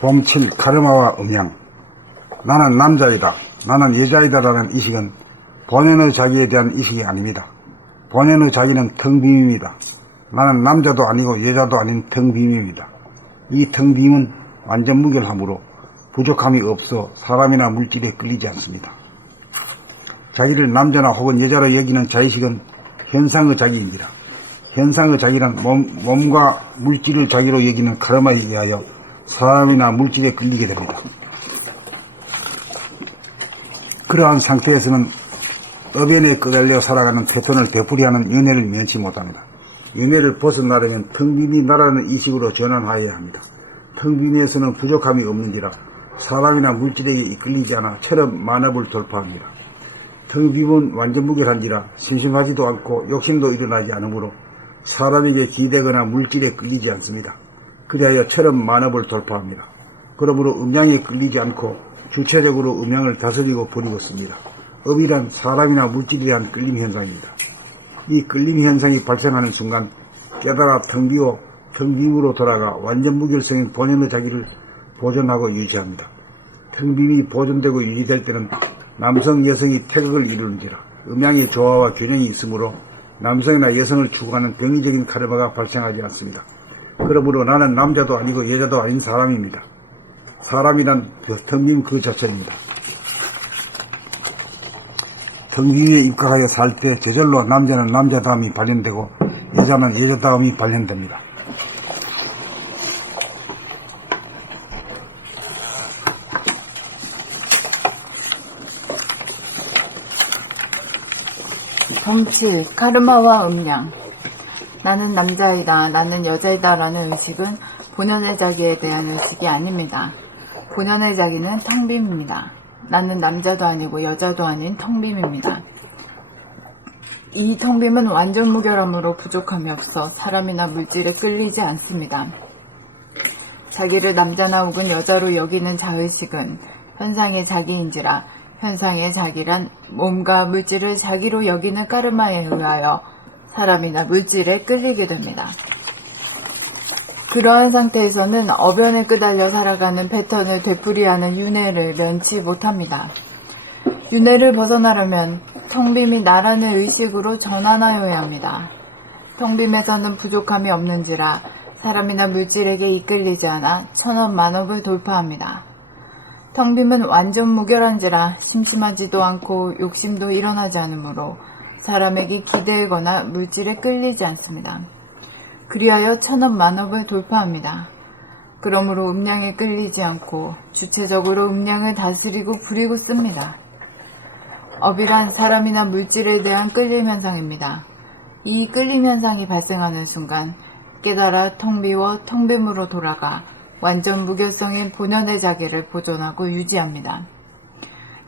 봄칠 카르마와 음양. 나는 남자이다, 나는 여자이다라는 의식은 본연의 자기에 대한 의식이 아닙니다. 본연의 자기는 텅 빔입니다. 나는 남자도 아니고 여자도 아닌 텅 빔입니다. 이 텅 빔은 완전 무결함으로 부족함이 없어 사람이나 물질에 끌리지 않습니다. 자기를 남자나 혹은 여자로 여기는 자의식은 현상의 자기인지라. 현상의 자기란 몸과 물질을 자기로 여기는 카르마에 의하여 사람이나 물질에 끌리게 됩니다. 그러한 상태에서는 어변에 끄달려 살아가는 패턴을 되풀이하는 윤회를 면치 못합니다. 윤회를 벗어나려면 텅빔이 나라는 의식으로 전환하여야 합니다. 텅빔에서는 부족함이 없는지라 사람이나 물질에게 이끌리지 않아 철업 만업을 돌파합니다. 텅빔은 완전 무결한지라 심심하지도 않고 욕심도 일어나지 않으므로 사람에게 기대거나 물질에 끌리지 않습니다. 그리하여 철업 만업을 돌파합니다. 그러므로 음양에 끌리지 않고 주체적으로 음양을 다스리고 부리고 씁니다. 업이란 사람이나 물질에 대한 끌림 현상입니다. 이 끌림 현상이 발생하는 순간 깨달아 텅빔으로 돌아가 완전 무결성인 본연의 자기를 보존하고 유지합니다. 텅빔이 보존되고 유지될 때는 남성, 여성이 태극을 이루는지라 음양의 조화와 균형이 있으므로 남성이나 여성을 추구하는 병리적인 카르마가 발생하지 않습니다. 그러므로 나는 남자도 아니고 여자도 아닌 사람입니다. 사람이란 텅빔 그 자체입니다. 텅빔에 입각하여 살 때 저절로 남자는 남자다움이 발현되고 여자는 여자다움이 발현됩니다. 봄칠 카르마와 음양. 나는 남자이다, 나는 여자이다 라는 의식은 본연의 자기에 대한 의식이 아닙니다. 본연의 자기는 텅빔입니다. 나는 남자도 아니고 여자도 아닌 텅빔입니다. 이 텅빔은 완전 무결함으로 부족함이 없어 사람이나 물질에 끌리지 않습니다. 자기를 남자나 혹은 여자로 여기는 자의식은 현상의 자기인지라 현상의 자기란 몸과 물질을 자기로 여기는 카르마에 의하여 사람이나 물질에 끌리게 됩니다. 그러한 상태에서는 어변에 끄달려 살아가는 패턴을 되풀이하는 윤회를 면치 못합니다. 윤회를 벗어나려면 텅빔이 나라는 의식으로 전환하여야 합니다. 텅빔에서는 부족함이 없는지라 사람이나 물질에게 이끌리지 않아 천업만업을 돌파합니다. 텅빔은 완전 무결한지라 심심하지도 않고 욕심도 일어나지 않으므로 사람에게 기대거나 물질에 끌리지 않습니다. 그리하여 천업만업을 돌파합니다. 그러므로 음양에 끌리지 않고 주체적으로 음양을 다스리고 부리고 씁니다. 업이란 사람이나 물질에 대한 끌림 현상입니다. 이 끌림 현상이 발생하는 순간 깨달아 텅비워 텅빔으로 돌아가 완전 무결성인 본연의 자기를 보존하고 유지합니다.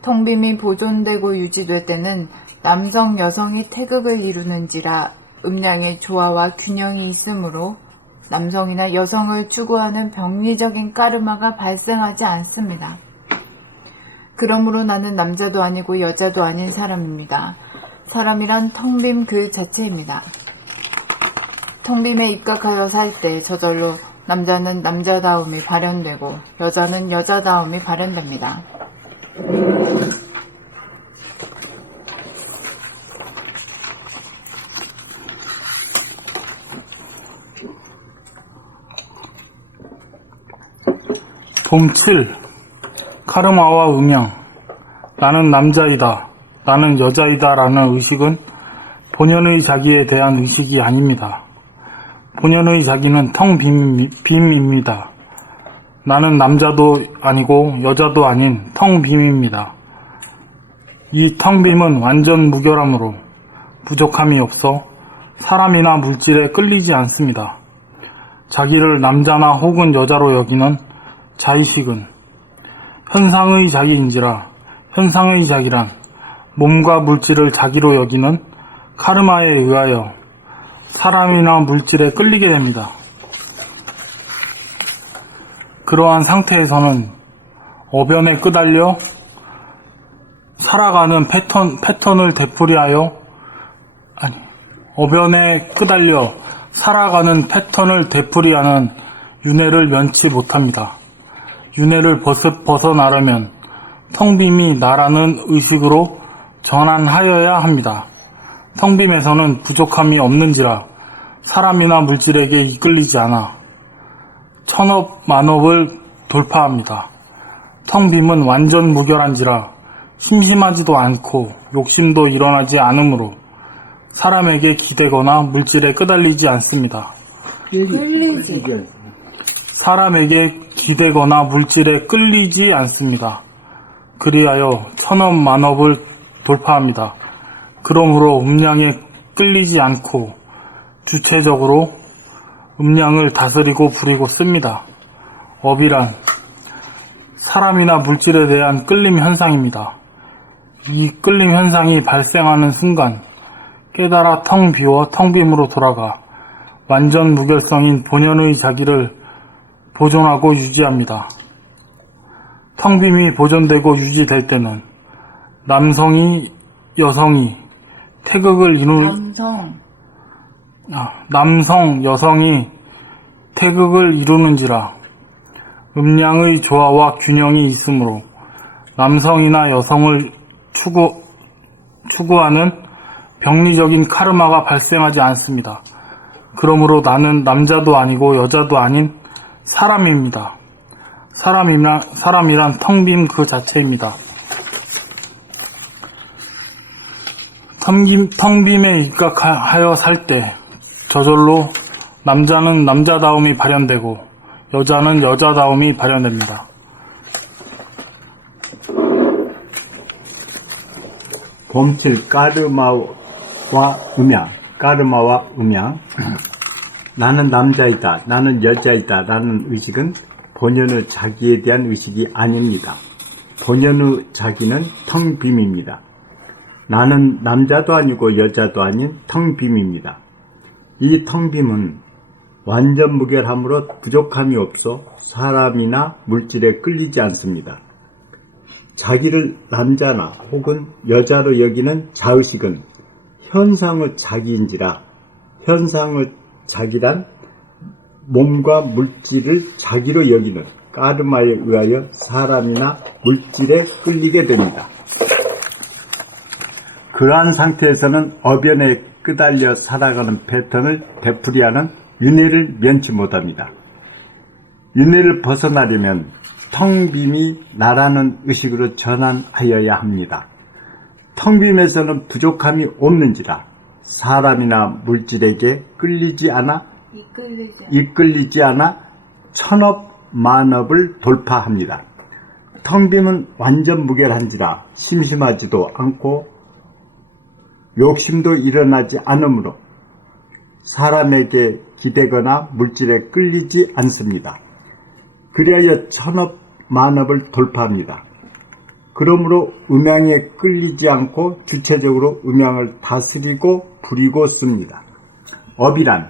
텅빔이 보존되고 유지될 때는 남성, 여성이 태극을 이루는지라 음양의 조화와 균형이 있으므로 남성이나 여성을 추구하는 병리적인 카르마가 발생하지 않습니다. 그러므로 나는 남자도 아니고 여자도 아닌 사람입니다. 사람이란 텅빔 그 자체입니다. 텅빔에 입각하여 살 때 저절로 남자는 남자다움이 발현되고 여자는 여자다움이 발현됩니다. 봄칠 카르마와 음양. 나는 남자이다, 나는 여자이다 라는 의식은 본연의 자기에 대한 의식이 아닙니다. 본연의 자기는 텅빔입니다. 나는 남자도 아니고 여자도 아닌 텅빔입니다. 이 텅빔은 완전 무결함으로 부족함이 없어 사람이나 물질에 끌리지 않습니다. 자기를 남자나 혹은 여자로 여기는 자의식은 현상의 자기인지라 현상의 자기란 몸과 물질을 자기로 여기는 카르마에 의하여 사람이나 물질에 끌리게 됩니다. 그러한 상태에서는 어변에 끄달려 살아가는 패턴을 되풀이하여 어변에 끄달려 살아가는 패턴을 되풀이하는 윤회를 면치 못합니다. 윤회를 벗어나려면 텅빔이 나라는 의식으로 전환하여야 합니다. 텅빔에서는 부족함이 없는지라 사람이나 물질에게 이끌리지 않아 천업 만업을 돌파합니다. 텅빔은 완전 무결한지라 심심하지도 않고 욕심도 일어나지 않으므로 사람에게 기대거나 물질에 끄달리지 않습니다. 끌리지. 사람에게 기대거나 물질에 끌리지 않습니다. 그리하여 천업 만업을 돌파합니다. 그러므로 음양에 끌리지 않고 주체적으로 음양을 다스리고 부리고 씁니다. 업이란 사람이나 물질에 대한 끌림 현상입니다. 이 끌림 현상이 발생하는 순간 깨달아 텅 비워 텅빔으로 돌아가 완전 무결성인 본연의 자기를 보존하고 유지합니다. 텅빔이 보존되고 유지될 때는 남성이 여성이 태극을 이루는 남성 여성이 태극을 이루는지라 음양의 조화와 균형이 있으므로 남성이나 여성을 추구하는 병리적인 카르마가 발생하지 않습니다. 그러므로 나는 남자도 아니고 여자도 아닌 사람입니다. 사람이란 텅빔 그 자체입니다. 텅빔에 입각하여 살 때 저절로 남자는 남자다움이 발현되고 여자는 여자다움이 발현됩니다. 봄칠 까르마와 음양. 나는 남자이다, 나는 여자이다 라는 의식은 본연의 자기에 대한 의식이 아닙니다. 본연의 자기는 텅빔입니다. 나는 남자도 아니고 여자도 아닌 텅빔입니다. 이 텅빔은 완전 무결함으로 부족함이 없어 사람이나 물질에 끌리지 않습니다. 자기를 남자나 혹은 여자로 여기는 자의식은 현상의 자기인지라 현상의 자기란 몸과 물질을 자기로 여기는 까르마에 의하여 사람이나 물질에 끌리게 됩니다. 그러한 상태에서는 어변에 끄달려 살아가는 패턴을 되풀이하는 윤회를 면치 못합니다. 윤회를 벗어나려면 텅빔이 나라는 의식으로 전환하여야 합니다. 텅빔에서는 부족함이 없는지라 사람이나 물질에게 이끌리지 않아 천업 만업을 돌파합니다. 텅빔은 완전 무결한지라 심심하지도 않고 욕심도 일어나지 않으므로 사람에게 기대거나 물질에 끌리지 않습니다. 그리하여 천업 만업을 돌파합니다. 그러므로 음양에 끌리지 않고 주체적으로 음양을 다스리고 부리고 씁니다. 업이란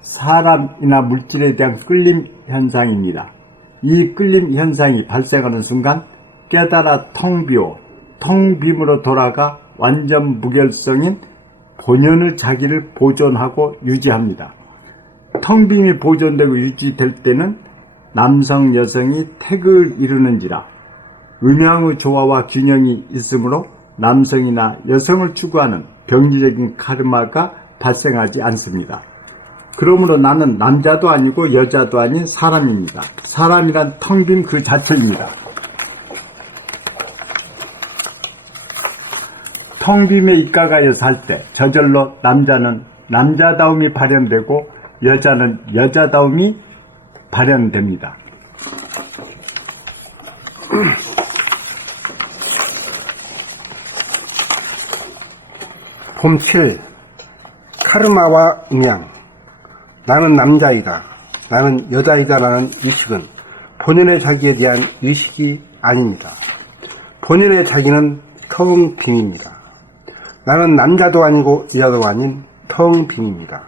사람이나 물질에 대한 끌림 현상입니다. 이 끌림 현상이 발생하는 순간 깨달아 텅비오 텅빔으로 돌아가 완전 무결성인 본연의 자기를 보존하고 유지합니다. 텅빔이 보존되고 유지될 때는 남성 여성이 태극을 이루는지라 음양의 조화와 균형이 있으므로 남성이나 여성을 추구하는 병리적인 카르마가 발생하지 않습니다. 그러므로 나는 남자도 아니고 여자도 아닌 사람입니다. 사람이란 텅빔 그 자체입니다. 텅빔에 입각하여 살 때 저절로 남자는 남자다움이 발현되고 여자는 여자다움이 발현됩니다. 봄칠 카르마와 음양. 나는 남자이다, 나는 여자이다 라는 의식은 본연의 자기에 대한 의식이 아닙니다. 본연의 자기는 텅빔입니다. 나는 남자도 아니고 여자도 아닌 텅빔입니다.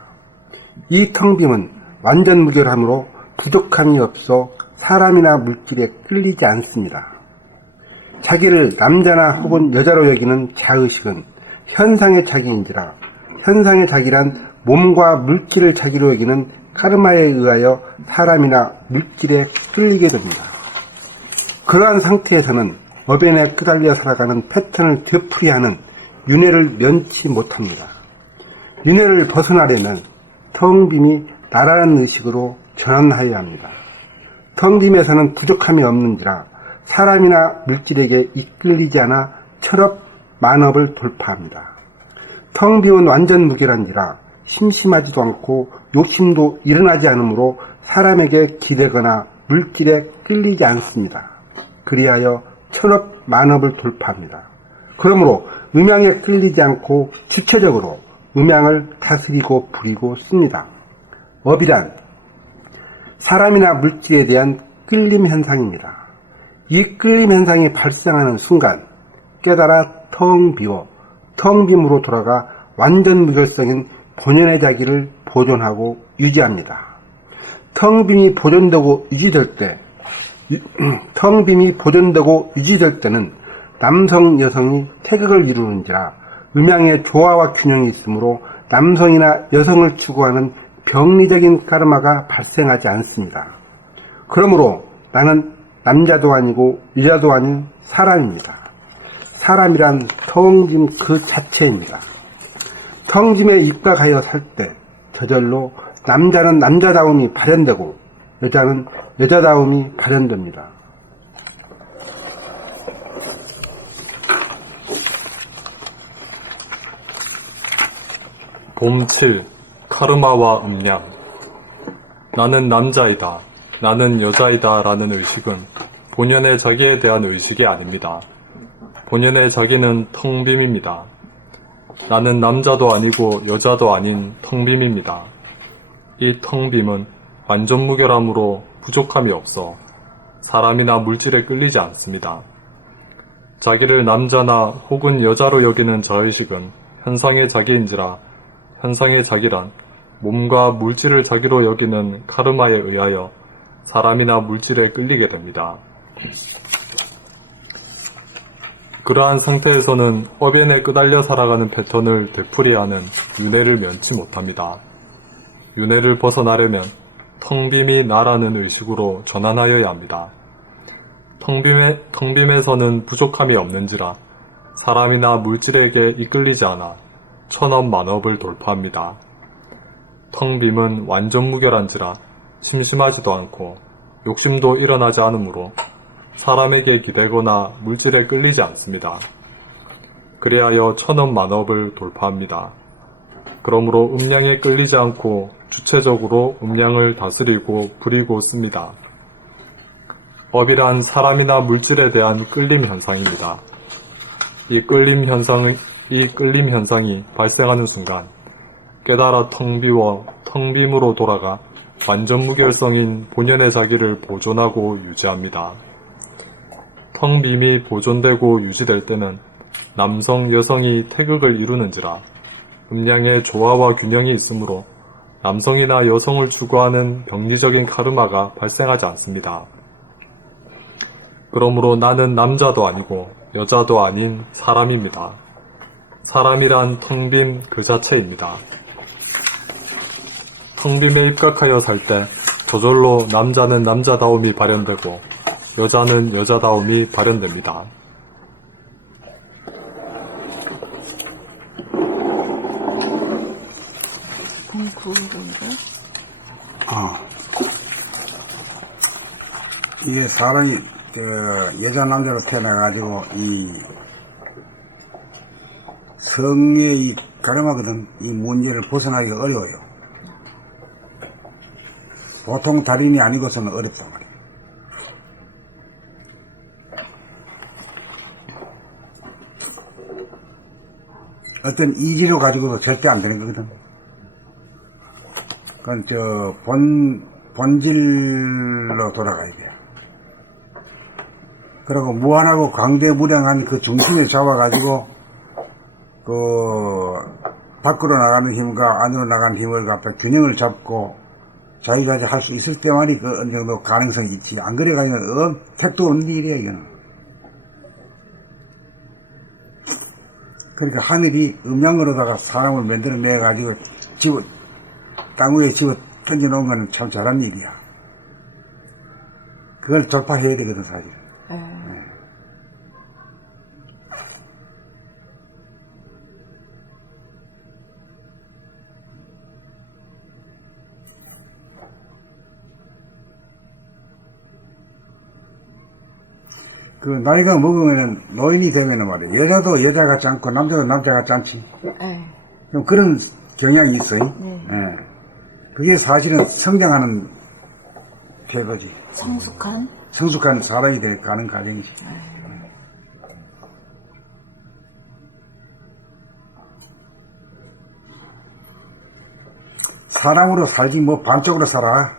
이 텅빔은 완전 무결함으로 부족함이 없어 사람이나 물질에 끌리지 않습니다. 자기를 남자나 혹은 여자로 여기는 자의식은 현상의 자기인지라 현상의 자기란 몸과 물질을 자기로 여기는 카르마에 의하여 사람이나 물질에 끌리게 됩니다. 그러한 상태에서는 어변에 끄달려 살아가는 패턴을 되풀이하는 윤회를 면치 못합니다. 윤회를 벗어나려면 텅 빔이 나라는 의식으로 전환하여야 합니다. 텅 빔에서는 부족함이 없는지라 사람이나 물질에게 이끌리지 않아 철업, 만업을 돌파합니다. 텅 빔은 완전 무결한지라 심심하지도 않고 욕심도 일어나지 않으므로 사람에게 기대거나 물질에 끌리지 않습니다. 그리하여 천업, 만업을 돌파합니다. 그러므로 음양에 끌리지 않고 주체적으로 음양을 다스리고 부리고 씁니다. 업이란 사람이나 물질에 대한 끌림 현상입니다. 이 끌림 현상이 발생하는 순간 깨달아 텅 비워 텅 빔으로 돌아가 완전 무결성인 본연의 자기를 보존하고 유지합니다. 텅 빔이 보존되고 유지될 때는 남성, 여성이 태극을 이루는지라 음양의 조화와 균형이 있으므로 남성이나 여성을 추구하는 병리적인 까르마가 발생하지 않습니다. 그러므로 나는 남자도 아니고 여자도 아닌 사람입니다. 사람이란 텅 빔 그 자체입니다. 텅 빔에 입각하여 살 때 저절로 남자는 남자다움이 발현되고 여자는 여자다움이 발현됩니다. 봄 7. 카르마와 음양. 나는 남자이다, 나는 여자이다 라는 의식은 본연의 자기에 대한 의식이 아닙니다. 본연의 자기는 텅 빔입니다. 나는 남자도 아니고 여자도 아닌 텅 빔입니다. 이 텅 빔은 완전 무결함으로 부족함이 없어 사람이나 물질에 끌리지 않습니다. 자기를 남자나 혹은 여자로 여기는 저의식은 현상의 자기인지라 현상의 자기란 몸과 물질을 자기로 여기는 카르마에 의하여 사람이나 물질에 끌리게 됩니다. 그러한 상태에서는 어변에 끄달려 살아가는 패턴을 되풀이하는 윤회를 면치 못합니다. 윤회를 벗어나려면 텅 빔이 나라는 의식으로 전환하여야 합니다. 텅 빔에서는 부족함이 없는지라 사람이나 물질에게 이끌리지 않아 천업 만업을 돌파합니다. 텅 빔은 완전 무결한지라 심심하지도 않고 욕심도 일어나지 않으므로 사람에게 기대거나 물질에 끌리지 않습니다. 그리하여 천업 만업을 돌파합니다. 그러므로 음양에 끌리지 않고 주체적으로 음양을 다스리고 부리고 씁니다. 업이란 사람이나 물질에 대한 끌림 현상입니다. 이 끌림 현상이 발생하는 순간 깨달아 텅 비워 텅 빔으로 돌아가 완전 무결성인 본연의 자기를 보존하고 유지합니다. 텅 빔이 보존되고 유지될 때는 남성, 여성이 태극을 이루는지라 음양의 조화와 균형이 있으므로 남성이나 여성을 추구하는 병리적인 카르마가 발생하지 않습니다. 그러므로 나는 남자도 아니고 여자도 아닌 사람입니다. 사람이란 텅 빔 그 자체입니다. 텅 빔에 입각하여 살 때 저절로 남자는 남자다움이 발현되고 여자는 여자다움이 발현됩니다. 이게 사람이 여자 남자로 태어나가지고 이 성의 이 가름하거든. 이 문제를 벗어나기가 어려워요. 보통 달인이 아니고서는 어렵단 말이에요. 어떤 이지로 가지고도 절대 안 되는 거거든. 그건 본질로 돌아가야 돼요. 그리고 무한하고 광대무량한 그 중심에 잡아가지고 밖으로 나가는 힘과 안으로 나가는 힘을 갖다 균형을 잡고 자기가 할 수 있을 때만이 그 어느 정도 가능성이 있지. 안 그래가지고 택도 없는 일이야 이거는. 그러니까 하늘이 음양으로다가 사람을 만들어내가지고 땅 위에 집어 던져놓은 거는 참 잘한 일이야. 그걸 돌파해야 되거든 사실. 네. 그 나이가 먹으면 노인이 되면 말이야. 여자도 여자 같지 않고 남자도 남자 같지 않지. 네. 좀 그런 경향이 있어요. 네. 예. 그게 사실은 성장하는 궤도지. 성숙한 사람이 가는 과정이지. 사랑으로 살지 뭐 반쪽으로 살아.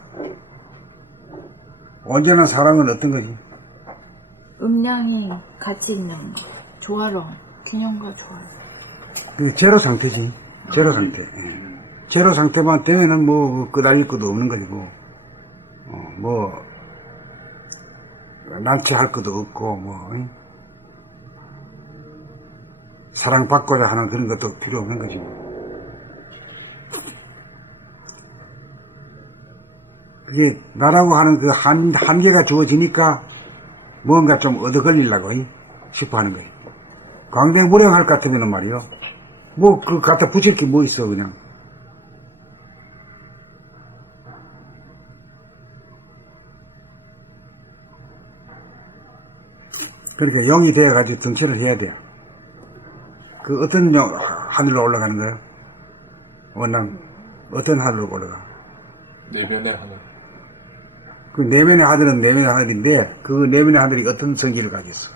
온전한 사랑은 어떤 거지? 음양이 같이 있는 조화로움, 균형과 조화로움. 그 제로 상태지. 제로 상태. 예. 제로 상태만 되면은 뭐 끄달릴 것도 없는 거고, 뭐 난치할 것도 없고, 뭐 사랑받고자 하는 그런 것도 필요 없는 거지. 그게 나라고 하는 그 한계가 주어지니까 뭔가 좀 얻어 걸리려고 싶어 하는 거예요. 광대무량할 것 같으면 말이요. 뭐, 그 갖다 붙일 게 뭐 있어, 그냥. 그러니까 영이 되어가지고 등치를 해야 돼요. 그 어떤 하늘로 올라가는 거예요? 원남, 어떤 하늘로 올라가? 내면의 하늘. 그 내면의 하늘은 내면의 하늘인데 그 내면의 하늘이 어떤 성질을 가졌어?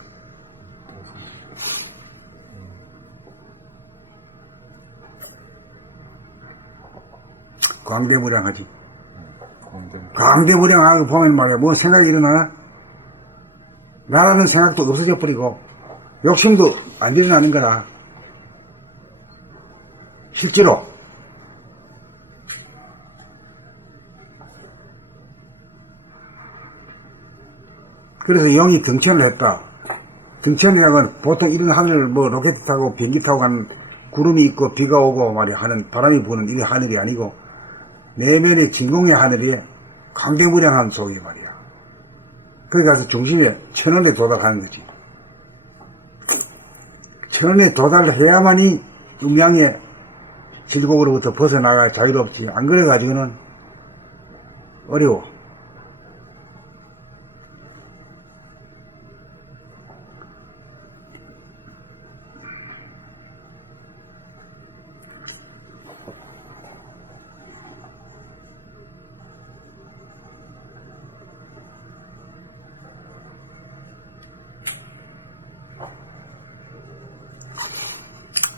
광대무량하지. 광대무량하고 보면 말이야 뭐 생각이 일어나? 나라는 생각도 없어져 버리고 욕심도 안 일어나는 거라. 실제로 그래서 영이 등천을 했다. 등천이라고 하면 보통 이런 하늘 뭐 로켓 타고 비행기 타고 가는 구름이 있고 비가 오고 말이야 하는 바람이 부는 이런 하늘이 아니고 내면의 진공의 하늘이 광대무량한 속이 말이야. 거기 가서 중심에 천원에 도달하는 거지. 천원에 도달해야만이 음양의 질곡으로부터 벗어나가 자유롭지. 안 그래가지고는 어려워.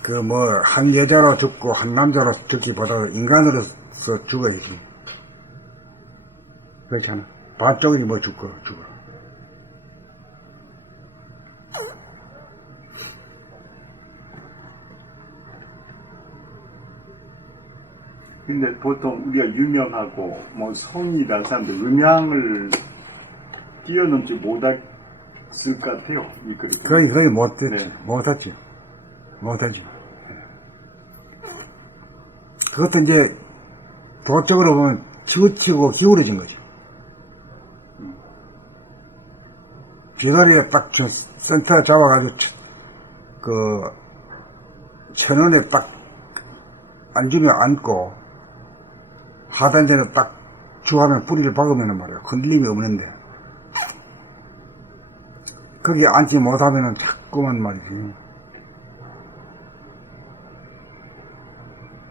그 뭐 한 여자로 죽고 한 남자로 죽기보다 인간으로서 죽어야지. 그렇잖아. 반쪽이 뭐 죽어. 근데 보통 우리가 유명하고 뭐 성이라는 사람들 음양을 뛰어넘지 못했을 것 같아요. 이 그릇. 거의 못했지. 네. 못하지. 그것도 이제 도적으로 보면 치우치고 기울어진 거지. 쥐다리에 딱 센터 잡아가지고 그 천원에 딱 앉으면 앉고 하단전에 딱 주하면 뿌리를 박으면 말이야 흔들림이 없는데 거기에 앉지 못하면은 자꾸만 말이지.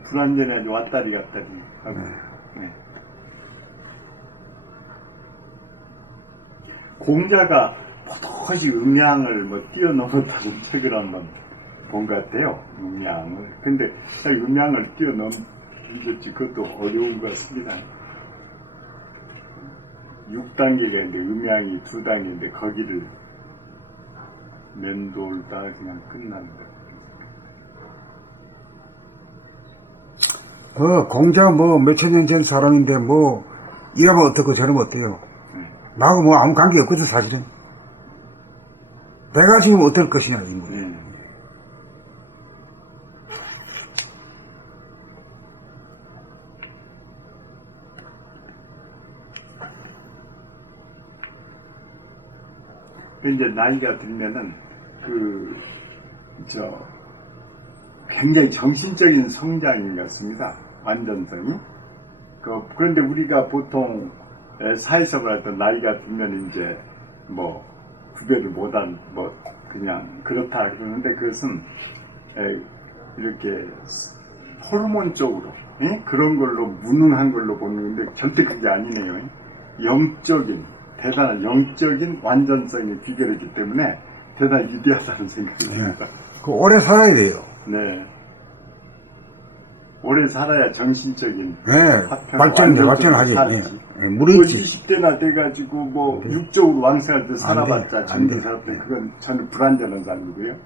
불안전에 왔다리 갔다리 하고. 네. 공자가 포도시 음양을 뭐 뛰어넘었다는 책을 한번 본 것 같아요. 음양을. 근데 음양을 뛰어넘을지 그것도 어려운 것 같습니다. 6단계가 있는데 음양이 2단계인데 거기를 맴돌다 그냥 끝납니다. 공자 뭐 몇천 년 전 사람인데 뭐 이러면 어떻고 저러면 어때요? 나하고 뭐 아무 관계 없거든 사실은. 내가 지금 어떨 것이냐 이 문제. 이제 나이가 들면은 굉장히 정신적인 성장인 것 같습니다. 완전성이. 그런데 우리가 보통 사회생활 할 때 나이가 들면 이제 뭐 구별을 못한 뭐 그냥 그렇다 그러는데 그것은 이렇게 호르몬적으로 그런 걸로 무능한 걸로 보는 건데 절대 그게 아니네요. 영적인 대단한 영적인 완전성이 비결이기 때문에 대단히 위대하다는 생각이 듭니다. 그 오래 살아야 돼요. 네. 오래 살아야 정신적인 네, 완전적으로 발전하지. 살지. 예, 물이 뭐 있지. 20대나 돼가지고 뭐 육적으로 왕성할 살아봤자 안 돼. 정도 살았대. 그건 저는 불안전한 삶이고요.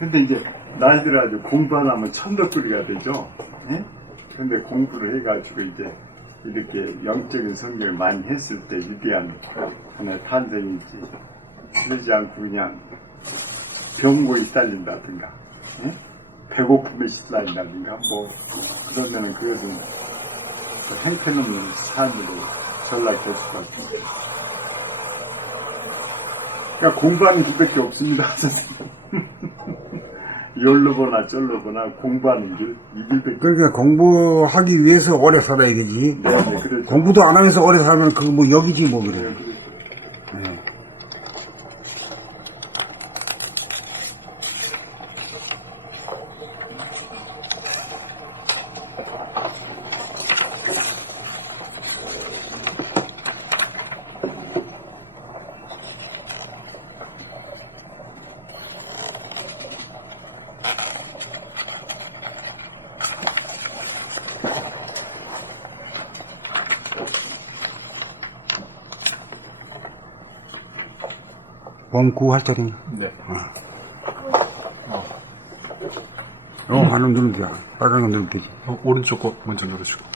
근데 이제 나이 들어가지고 공부 안 하면 천덕꾸리가 되죠. 예? 근데 공부를 해가지고 이제 이렇게 영적인 성경을 많이 했을 때 위대한 하나의 탄생이지. 그러지 않고 그냥 병고에 시달린다든가, 예? 배고픔에 시달린다든가, 뭐, 그러면은 그것은 형편없는 삶으로 전락될 것 같습니다. 그러니까 공부하는 길밖에 없습니다, 선생님. 열로 보나 쩔로 보나 공부하는 길, 이 길밖에. 그러니까 공부하기 위해서 오래 살아야 되지. 네, 네, 그렇죠. 공부도 안 하면서 오래 살면 그거 뭐 여기지 뭐 그래. 네, 그렇죠. 네. 봄 9할짜리냐? 네. 한번 누르면 돼. 빨간 거 누르면 되지. 오른쪽 거 먼저 누르시고.